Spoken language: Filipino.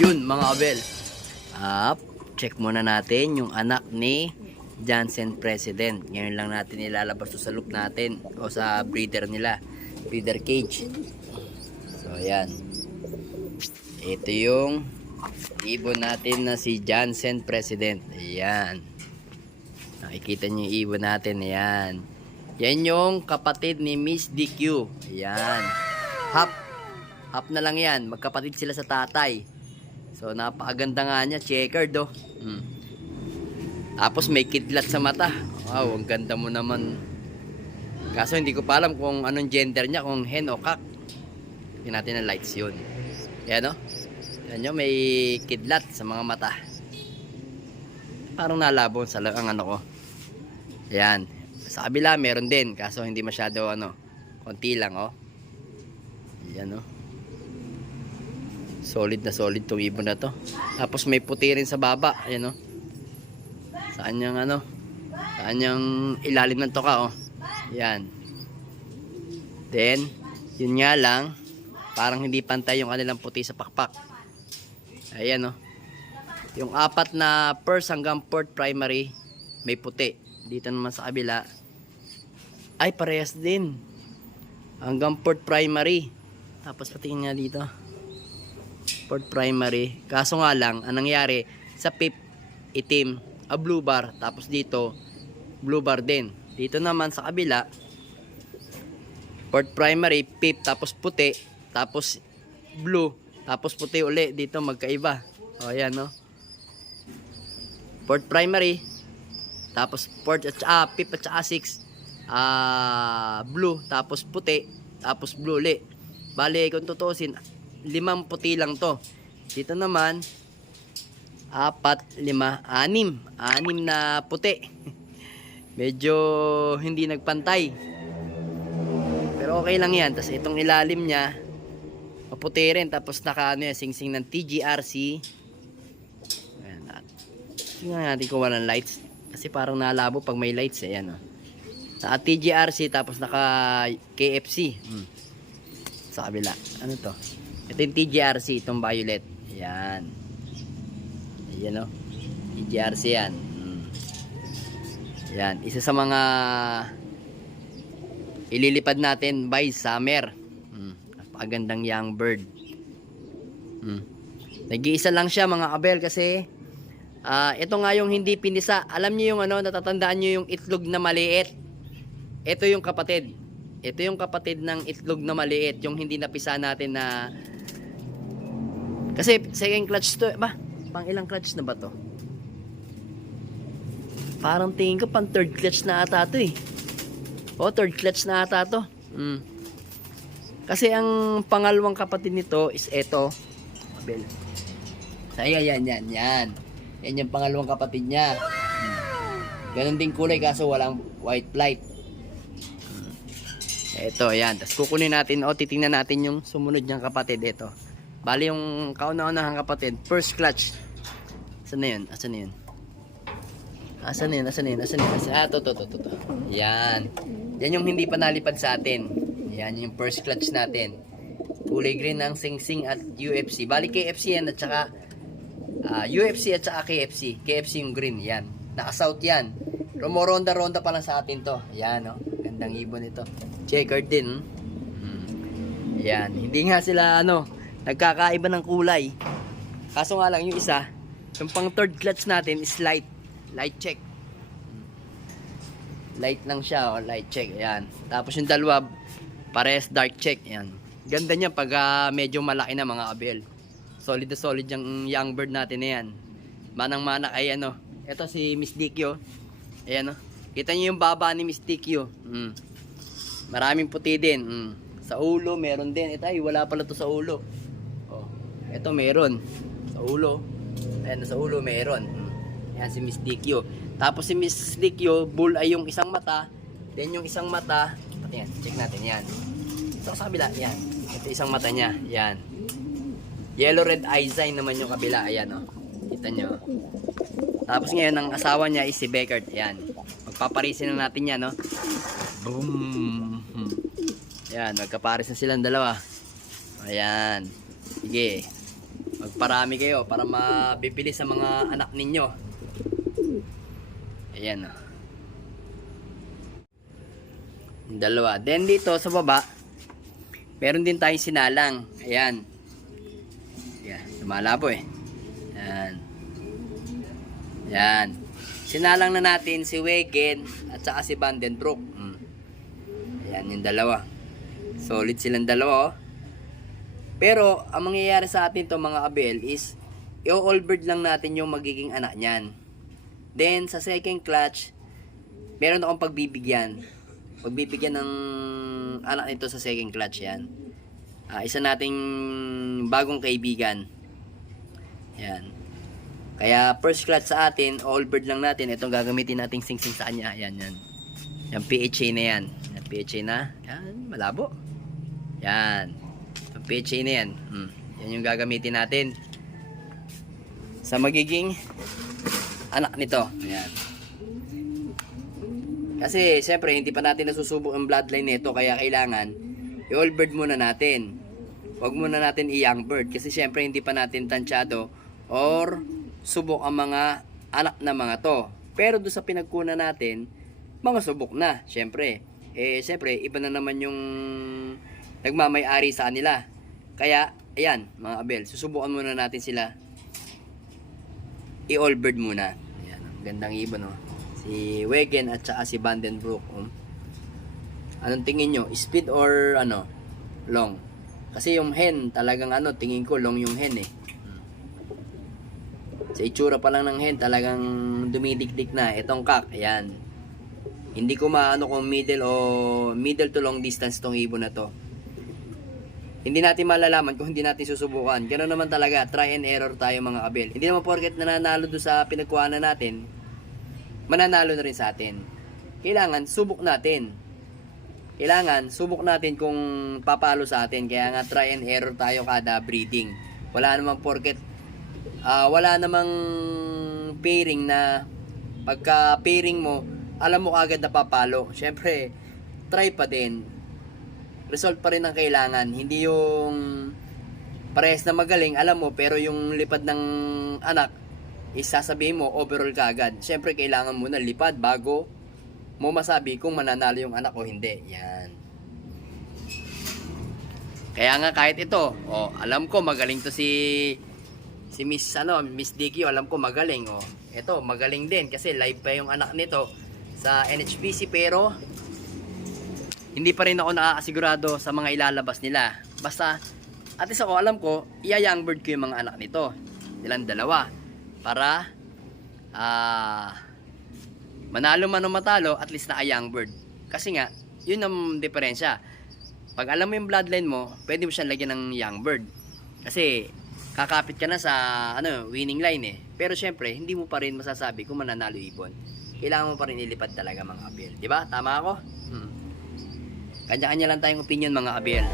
Yun mga kabel. Up, check muna natin yung anak ni Jansen President. Ngayon lang natin ilalabas sa loop natin o sa breeder nila. Breeder cage. So ayan. Ito yung ibon natin na si Jansen President. Ayan. Nakikita niyo yung ibon natin. Ayan. Yan yung kapatid ni Miss DQ. Ayan. Hap. Hap na lang yan. Magkapatid sila sa tatay. So, napakaganda nga niya. Checkered, oh. Hmm. Tapos may kidlat sa mata. Wow, ang ganda mo naman. Kaso hindi ko pa alam kung anong gender niya, kung hen o kak. Tingnan natin ang lights yun. Yan, oh. Yan nyo, may kidlat sa mga mata. Parang nalabo sa ang ano ko. Yan. Sa kabila, meron din. Kaso hindi masyado, ano, konti lang, oh. Yan, oh. Solid na solid tong ibon na to. Tapos may puti rin sa baba. Ayan, oh. Saan yung, ano, saan yung ilalim ng toka, oh. Yan. Then, yun nga lang, parang hindi pantay yung kanilang puti sa pakpak. Ayan, oh. Yung apat na first hanggang fourth primary, may puti. Dito naman sa kabila, ay parehas din. Hanggang fourth primary. Tapos patingin nga dito. Fourth primary. Kaso nga lang, anong nangyari, sa pip, itim, a blue bar. Tapos dito, blue bar din. Dito naman sa kabila, fourth primary, pip, tapos puti, tapos blue, tapos puti uli. Dito magkaiba. O, ayan, no? Fourth primary, tapos fourth at ah, fifth at saka sixth, ah, blue, tapos puti, tapos blue uli. Bale, kung tutusin, limang puti lang to. Dito naman, apat, lima, anim. Anim na puti. Medyo hindi nagpantay. Pero okay lang yan. Tapos itong ilalim niya, maputi rin. Tapos naka ano yan, sing-sing ng TGRC. Ayan. At, tingnan natin kung walang lights. Kasi parang nalabo pag may lights. Ayan o. Naka TGRC tapos naka KFC. Hmm. Sa kabila. Ano to? Ito yung TGRC, itong violet. Ayan. Ayan o. TGRC yan. Hmm. Ayan. Isa sa mga ililipad natin by summer. Hmm. Napakagandang young bird. Hmm. Nag-iisa lang siya mga kabel kasi ah ito nga yung hindi pinisa. Alam niyo yung ano, natatandaan niyo yung itlog na maliit. Ito yung kapatid. Ito yung kapatid ng itlog na maliit, yung hindi napisa natin na kasi second clutch to, ba? Pang ilang clutch na ba to? Parang tingin ko pang third clutch na ata to eh. O, third clutch na ata to. Mm. Kasi ang pangalawang kapatid nito is eto. Abel. Ayan, yan, yan, yan. Yan yung pangalawang kapatid niya. Mm. Ganon din kulay kaso walang white light. Ito, ayan. Tapos kukunin natin, o titingnan natin yung sumunod niyang kapatid. Ito. Bali yung kauna-unahang kapatid, first clutch. Asan na yun? Asan na yun? Asan na yun? Asan na yun? Asan na yun? Asan? Ah, to, to, to, to, to. Yan. Yan yung hindi pa nalipad sa atin. Yan yung first clutch natin. Kulay green ng Sing Sing at UFC. Bali KFC yan at saka ah, UFC at saka KFC. KFC yung green. Yan. Naka-south yan. Rumoronda-ronda pa lang sa atin to. Yan, no? Gandang ibon ito. Checkered din. Hmm. Yan. Hindi nga sila, ano, nagkakaiba ng kulay. Kaso nga lang yung isa, yung pang third clutch natin is light. Light check. Light lang siya, oh, light check. Ayan. Tapos yung dalawa, pares dark check. Ayan. Ganda niya pag ah, medyo malaki na mga abel. Solid na solid yung young bird natin na yan. Manang-mana ay ano. Ito si Miss Dikyo. Ayan oh. Kita niyo yung baba ni Miss Dikyo. Mm. Maraming puti din. Mm. Sa ulo, meron din. Ito ay, wala pala to sa ulo. Oh. Ito meron. Sa ulo. Ayan, sa ulo meron. Mm. Ayan si Miss Dikyo. Tapos si Miss Dikyo, bull ay yung isang mata. Then yung isang mata, ayan, check natin yan. Ito sa kabila, yan. Ito isang mata niya, yan. Yellow red eye sign naman yung kabila, ayan oh. Kita nyo. Tapos ngayon, ang asawa niya is si Beckert, ayan. Magpaparisin na natin yan, no? Boom! Ayan, magkaparis na silang dalawa. Ayan. Sige. Magparami kayo para mabibili sa mga anak ninyo. Ayan oh. Yung dalawa. Then dito sa baba, meron din tayong sinalang. Ayan. Ayan, lumalabo eh. Ayan. Ayan. Sinalang na natin si Wegen at saka si Vandenbroek. Mm. Ayan yung dalawa. Solid silang dalawa oh. Pero, ang mangyayari sa atin to mga abel is, i-all bird lang natin yung magiging anak niyan. Then, sa second clutch, meron akong pagbibigyan. Pagbibigyan ng anak nito sa second clutch yan. Ah, isa nating bagong kaibigan. Yan. Kaya first clutch sa atin, all bird lang natin. Itong gagamitin nating sing-sing sa kanya. Yan, yan. Yan PHA na yan. Yan PHA na. Yan, malabo. Yan. Yung PHA na yan. Hmm. Yan yung gagamitin natin. Sa magiging anak nito. Yan. Kasi, siyempre, hindi pa natin nasusubok ang bloodline nito. Kaya kailangan, i-all bird muna natin. Huwag muna natin i-young bird. Kasi, siyempre, hindi pa natin tansyado or subok ang mga anak na mga to. Pero doon sa pinagkuna natin, mga subok na, siyempre. Eh, siyempre, iba na naman yung nagmamay-ari sa kanila. Kaya, ayan, mga abel, susubukan muna natin sila i-all bird muna. Ayan, ang gandang ibon, oh. Si Wegen at saka si Vandenbroek. Oh. Anong tingin nyo? Speed or ano? Long? Kasi yung hen, talagang ano, tingin ko long yung hen eh. Sa itsura pa lang ng hen, talagang dumidikdik na. Itong kak, ayan. Hindi ko maano kung middle o middle to long distance tong ibon na to. Hindi natin malalaman kung hindi natin susubukan. Ganoon naman talaga, try and error tayo mga abel. Hindi naman porket nananalo do sa pinagkuhanan natin, mananalo na rin sa atin. Kailangan subok natin. Kailangan subok natin kung papalo sa atin. Kaya nga try and error tayo kada breeding. Wala namang porket ah, wala namang pairing na pagka pairing mo, alam mo agad na papalo. Syempre, try pa din. Result pa rin ang kailangan. Hindi yung parehas na magaling, alam mo, pero yung lipad ng anak, isasabihin mo, overall ka agad. Siyempre, kailangan mo na lipad bago mo masabi kung mananalo yung anak o hindi. Yan. Kaya nga kahit ito, oh, alam ko magaling to si si Miss ano, Miss Dicky, alam ko magaling oh. Ito, magaling din kasi live pa yung anak nito sa NHPC pero hindi pa rin ako nakakasigurado sa mga ilalabas nila. Basta at least ako alam ko, iya-young bird ko yung mga anak nito. Ilan dalawa para ah manalo man o matalo, at least na young bird. Kasi nga, yun ang diferensya. Pag alam mo yung bloodline mo, pwede mo siyang lagyan ng young bird. Kasi, kakapit ka na sa ano, winning line eh. Pero syempre, hindi mo pa rin masasabi kung mananalo ibon. Kailangan mo pa rin ilipad talaga mga. Di ba? Tama ako? Hmm. Kanya-kanya lang tayong opinion mga abel.